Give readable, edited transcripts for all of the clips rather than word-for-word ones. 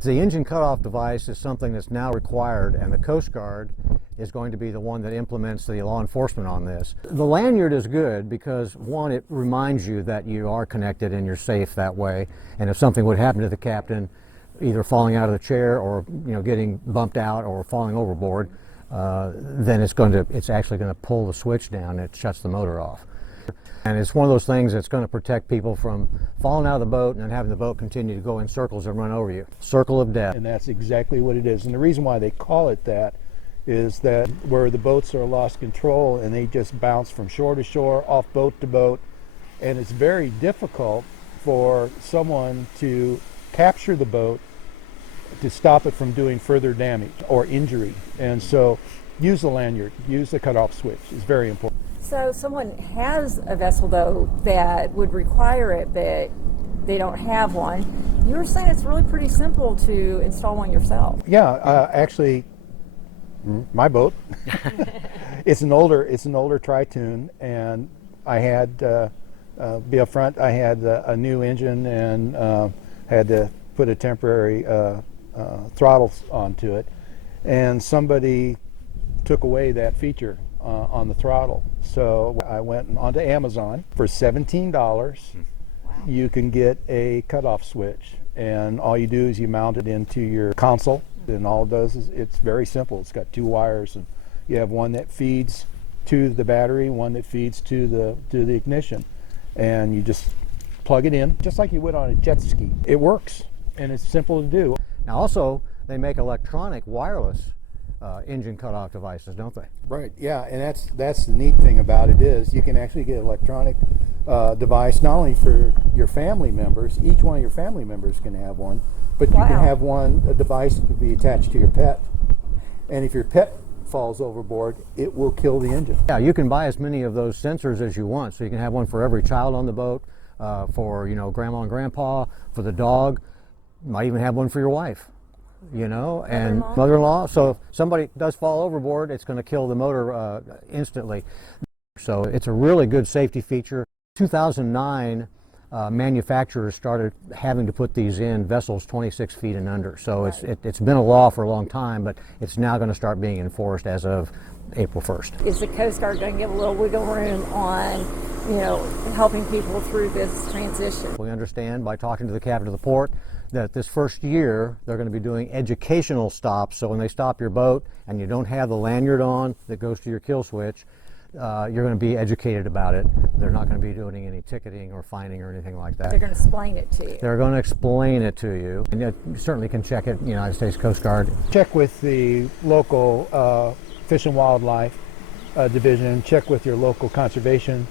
The engine cutoff device is something that's now required, and the Coast Guard is going to be the one that implements the law enforcement on this. The lanyard is good because, one, it reminds you that you are connected and you're safe that way, and if something would happen to the captain, either falling out of the chair or getting bumped out or falling overboard, then it's actually going to pull the switch down. It shuts the motor off. And it's one of those things that's going to protect people from falling out of the boat and then having the boat continue to go in circles and run over you. Circle of death. And that's exactly what it is. And the reason why they call it that is that where the boats are lost control and they just bounce from shore to shore, off boat to boat, and it's very difficult for someone to capture the boat to stop it from doing further damage or injury. And so use the lanyard, use the cutoff switch. It's very important. So someone has a vessel, though, that would require it, but they don't have one. You were saying it's really pretty simple to install one yourself. Yeah, actually, my boat. It's an older Tritoon, and I had be up front. I had a new engine and had to put a temporary throttle onto it, and somebody took away that feature on the throttle. So I went onto Amazon for $17. Wow. You can get a cutoff switch, and all you do is you mount it into your console, and all it does is it's very simple. It's got two wires, and you have one that feeds to the battery, one that feeds to the ignition, and you just plug it in just like you would on a jet ski. It works, and it's simple to do. Now also, they make electronic wireless engine cutoff devices, don't they? Right, yeah, and that's the neat thing about it is you can actually get an electronic device not only for your family members, each one of your family members can have one, but Wow. you can have a device that could be attached to your pet. And if your pet falls overboard, it will kill the engine. Yeah, you can buy as many of those sensors as you want, so you can have one for every child on the boat, for grandma and grandpa, for the dog. You might even have one for your wife. And mother-in-law. So if somebody does fall overboard, it's going to kill the motor instantly. So it's a really good safety feature. 2009, manufacturers started having to put these in vessels 26 feet and under. So it's been a law for a long time, but it's now going to start being enforced as of April 1st. Is the Coast Guard going to give a little wiggle room on, helping people through this transition? We understand by talking to the captain of the port that this first year they're going to be doing educational stops. So when they stop your boat and you don't have the lanyard on that goes to your kill switch, you're going to be educated about it. They're not going to be doing any ticketing or fining or anything like that. They're going to explain it to you. They're going to explain it to you. And you certainly can check it, United States Coast Guard. Check with the local Fish and Wildlife Division, check with your local conservation.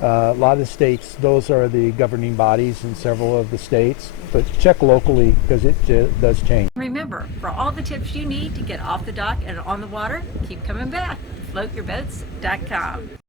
A lot of the states, those are the governing bodies in several of the states, but check locally because it does change. Remember, for all the tips you need to get off the dock and on the water, keep coming back. FloatYourBoats.com.